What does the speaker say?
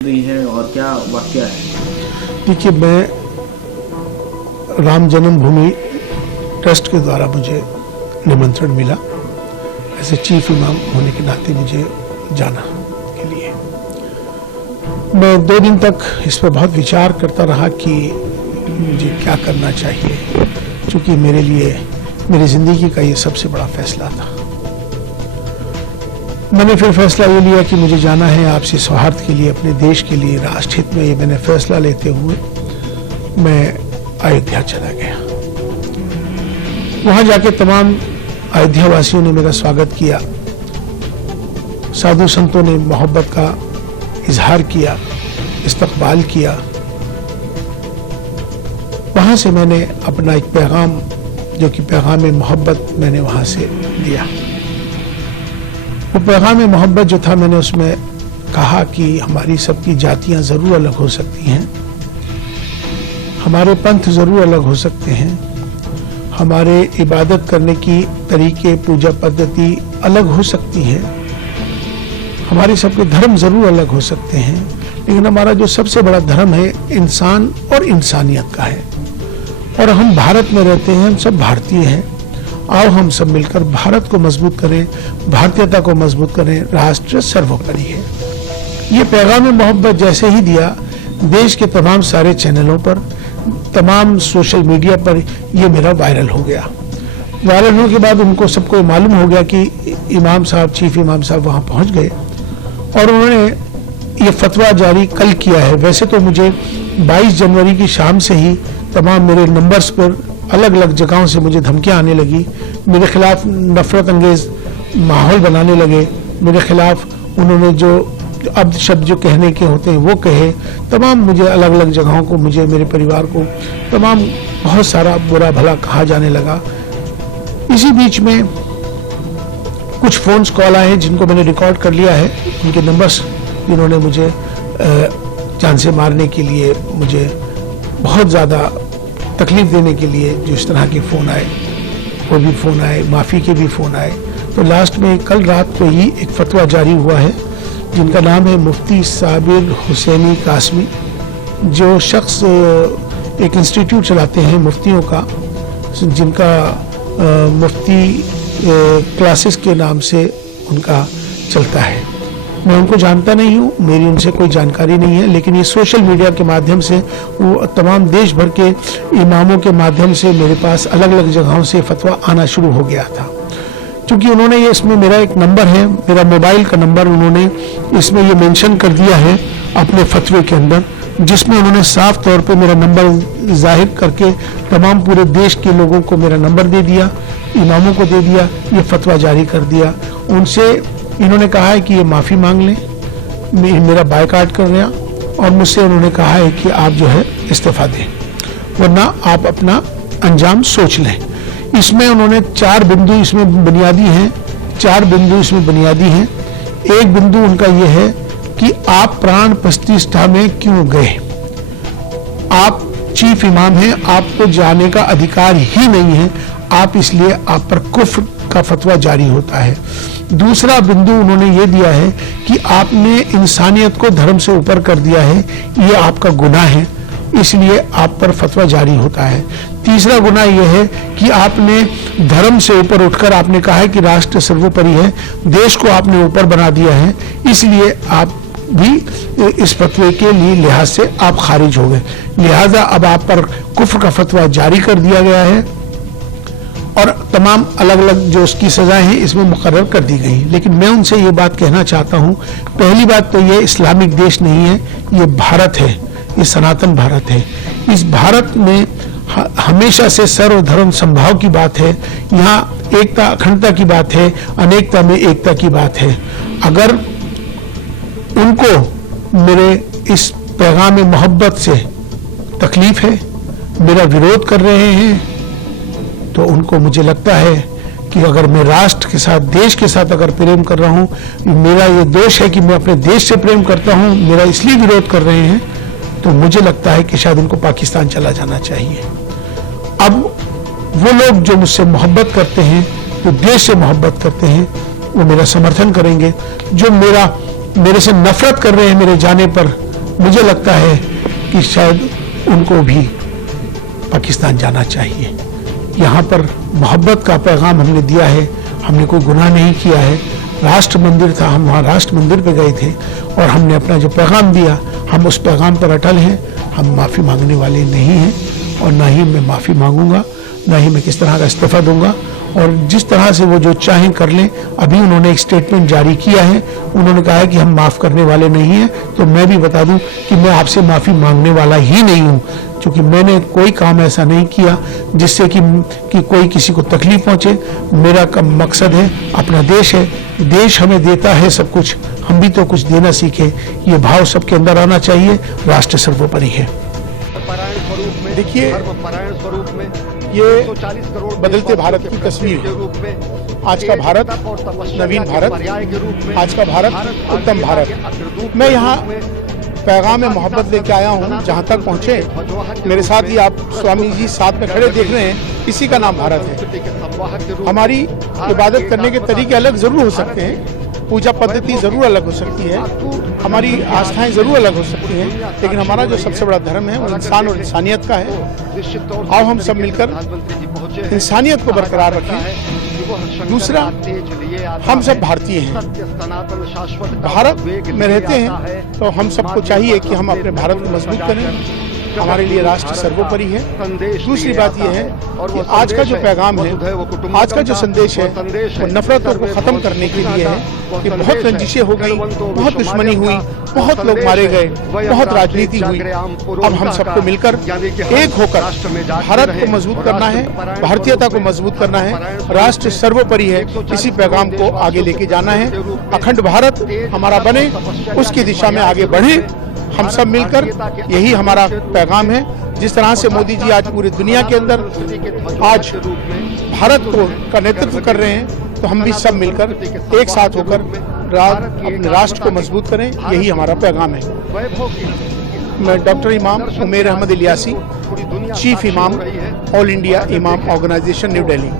गई है और क्या वाकया है? देखिए, मैं राम जन्मभूमि ट्रस्ट के द्वारा मुझे निमंत्रण मिला, ऐसे चीफ इमाम होने के नाते मुझे जाना के लिए। मैं 2 दिन तक इस पर बहुत विचार करता रहा कि मुझे क्या करना चाहिए, क्योंकि मेरे लिए मेरी जिंदगी का ये सबसे बड़ा फैसला था। मैंने फिर फैसला ये लिया कि मुझे जाना है आपसी सौहार्द के लिए, अपने देश के लिए, राष्ट्र हित में। ये मैंने फैसला लेते हुए मैं अयोध्या चला गया। वहां जाके तमाम अयोध्या वासियों ने मेरा स्वागत किया, साधु संतों ने मोहब्बत का इजहार किया, इस्तकबाल किया। वहां से मैंने अपना एक पैगाम, जो कि पैगाम मोहब्बत, मैंने वहां से दिया। वो पैगाम मोहब्बत जो था, मैंने उसमें कहा कि हमारी सबकी जातियां जरूर अलग हो सकती हैं, हमारे पंथ जरूर अलग हो सकते हैं, हमारे इबादत करने की तरीके, पूजा पद्धति अलग हो सकती है, हमारे सबके धर्म जरूर अलग हो सकते हैं, लेकिन हमारा जो सबसे बड़ा धर्म है इंसान और इंसानियत का है। और हम भारत में रहते हैं, हम सब भारतीय हैं। आओ हम सब मिलकर भारत को मजबूत करें, भारतीयता को मजबूत करें, राष्ट्र सर्वोपरि है। ये पैगाम मोहब्बत जैसे ही दिया, देश के तमाम सारे चैनलों पर, तमाम सोशल मीडिया पर ये मेरा वायरल हो गया। वायरल होने के बाद उनको सबको मालूम हो गया कि इमाम साहब, चीफ इमाम साहब वहां पहुंच गए और उन्होंने ये फतवा जारी कल किया है। वैसे तो मुझे 22 जनवरी की शाम से ही तमाम मेरे नंबर्स पर अलग अलग जगहों से मुझे धमकियां आने लगी, मेरे खिलाफ नफरत अंगेज माहौल बनाने लगे, मेरे खिलाफ उन्होंने जो अब शब्द जो कहने के होते हैं वो कहे, तमाम मुझे अलग अलग जगहों को, मुझे, मेरे परिवार को तमाम बहुत सारा बुरा भला कहा जाने लगा। इसी बीच में कुछ फोन्स कॉल आए जिनको मैंने रिकॉर्ड कर लिया है, उनके नंबर्स, जिन्होंने मुझे जान से मारने के लिए, मुझे बहुत ज़्यादा तकलीफ देने के लिए जो इस तरह के फ़ोन आए, वो भी फ़ोन आए, माफ़ी के भी फ़ोन आए। तो लास्ट में कल रात को ही एक फतवा जारी हुआ है, जिनका नाम है मुफ्ती साबिर हुसैनी कासमी, जो शख्स एक इंस्टीट्यूट चलाते हैं मुफ्तियों का, जिनका मुफ्ती क्लासेस के नाम से उनका चलता है। मैं उनको जानता नहीं हूँ, मेरी उनसे कोई जानकारी नहीं है, लेकिन ये सोशल मीडिया के माध्यम से, वो तमाम देश भर के इमामों के माध्यम से मेरे पास अलग अलग जगहों से फतवा आना शुरू हो गया था। क्योंकि उन्होंने ये, इसमें मेरा एक नंबर है, मेरा मोबाइल का नंबर उन्होंने इसमें ये मेंशन कर दिया है अपने फतवे के अंदर, जिसमें उन्होंने साफ तौर पे मेरा नंबर जाहिर करके तमाम पूरे देश के लोगों को मेरा नंबर दे दिया, इमामों को दे दिया, ये फतवा जारी कर दिया। उनसे इन्होंने कहा है कि ये माफ़ी मांग लें, मेरा बायकाट कर रहे हैं, और मुझसे उन्होंने कहा है कि आप जो है इस्तीफा दें, वरना आप अपना अंजाम सोच लें। इसमें उन्होंने 4 बिंदु इसमें बुनियादी हैं, 4 बिंदु इसमें बुनियादी हैं। एक बिंदु उनका ये है कि आप प्राण प्रतिष्ठा में क्यों गए, आप चीफ इमाम हैं, आपको जाने का अधिकार ही नहीं है, आप इसलिए आप पर कुफ्र का फतवा जारी होता है। दूसरा बिंदु उन्होंने ये दिया है कि आपने इंसानियत को धर्म से ऊपर कर दिया है, ये आपका गुनाह है, इसलिए आप पर फतवा जारी होता है। तीसरा गुनाह यह है कि आपने धर्म से ऊपर उठकर आपने कहा है कि राष्ट्र सर्वोपरि है, देश को आपने ऊपर बना दिया है, इसलिए आप भी इस फतवे के लिए लिहाज से आप खारिज हो गए। लिहाजा अब आप पर कुफ्र का फतवा जारी कर दिया गया है और तमाम अलग अलग जो उसकी सजाएं हैं इसमें मुकर्रर कर दी गई। लेकिन मैं उनसे ये बात कहना चाहता हूँ, पहली बात तो ये इस्लामिक देश नहीं है, ये भारत है, ये सनातन भारत है। इस भारत में हमेशा से सर्वधर्म संभाव की बात है, यहाँ एकता अखंडता की बात है, अनेकता में एकता की बात है। अगर उनको मेरे इस पैगाम मोहब्बत से तकलीफ है, मेरा विरोध कर रहे हैं, तो उनको, मुझे लगता है कि अगर मैं राष्ट्र के साथ, देश के साथ अगर प्रेम कर रहा हूँ, मेरा ये दोष है कि मैं अपने देश से प्रेम करता हूँ, मेरा इसलिए विरोध कर रहे हैं, तो मुझे लगता है कि शायद उनको पाकिस्तान चला जाना चाहिए। अब वो लोग जो मुझसे मोहब्बत करते हैं, जो देश से मोहब्बत करते हैं, वो मेरा समर्थन करेंगे। जो मेरे से नफरत कर रहे हैं मेरे जाने पर, मुझे लगता है कि शायद उनको भी पाकिस्तान जाना चाहिए। यहाँ पर मोहब्बत का पैगाम हमने दिया है, हमने कोई गुनाह नहीं किया है। राष्ट्र मंदिर था, हम वहाँ राष्ट्र मंदिर पे गए थे और हमने अपना जो पैगाम दिया, हम उस पैगाम पर अटल हैं। हम माफ़ी मांगने वाले नहीं हैं और ना ही मैं माफ़ी मांगूंगा, ना ही मैं किस तरह का इस्तीफा दूंगा। और जिस तरह से वो जो चाहें कर लें। अभी उन्होंने एक स्टेटमेंट जारी किया है, उन्होंने कहा है कि हम माफ़ करने वाले नहीं हैं। तो मैं भी बता दूं कि मैं आपसे माफ़ी मांगने वाला ही नहीं हूं, क्योंकि मैंने कोई काम ऐसा नहीं किया जिससे कि कोई किसी को तकलीफ पहुंचे। मेरा मकसद है, अपना देश है, देश हमें देता है सब कुछ, हम भी तो कुछ देना सीखे। ये भाव सबके अंदर आना चाहिए। राष्ट्र सर्वोपरि है। देखिए, ये बदलते भारत की तस्वीर है। आज का भारत नवीन भारत, आज का भारत उत्तम भारत। मैं यहाँ पैगाम में मोहब्बत लेके आया हूँ। जहाँ तक पहुँचे, मेरे साथ ही आप स्वामी जी साथ में खड़े देख रहे हैं, इसी का नाम भारत है। हमारी इबादत करने के तरीके अलग जरूर हो सकते हैं, पूजा पद्धति जरूर अलग हो सकती है, हमारी आस्थाएं जरूर अलग हो सकती हैं, लेकिन हमारा जो सबसे बड़ा धर्म है वो इंसान और इंसानियत का है। आओ हम सब मिलकर इंसानियत को बरकरार रखें। दूसरा, हम सब भारतीय हैं, भारत में रहते हैं, तो हम सबको चाहिए कि हम अपने भारत को मजबूत करें। हमारे लिए राष्ट्र सर्वोपरि है। दूसरी बात यह है कि आज का जो पैगाम है, आज का जो संदेश है, वो नफरतों को खत्म करने के लिए है कि बहुत रंजिशें हो गई, बहुत दुश्मनी हुई, बहुत लोग मारे गए, बहुत राजनीति हुई। अब हम सबको मिलकर एक होकर भारत को मजबूत करना है, भारतीयता को मजबूत करना है। राष्ट्र सर्वोपरि है, इसी पैगाम को आगे लेके जाना है। अखंड भारत हमारा बने, उसकी दिशा में आगे बढ़े हम सब मिलकर। यही हमारा पैगाम है। जिस तरह से मोदी जी आज पूरी दुनिया के अंदर आज भारत को का नेतृत्व कर रहे हैं, तो हम भी सब मिलकर एक साथ होकर अपने राष्ट्र को मजबूत करें। यही हमारा पैगाम है। मैं डॉक्टर इमाम उमेर अहमद इलियासी, चीफ इमाम ऑल इंडिया इमाम ऑर्गेनाइजेशन न्यू दिल्ली।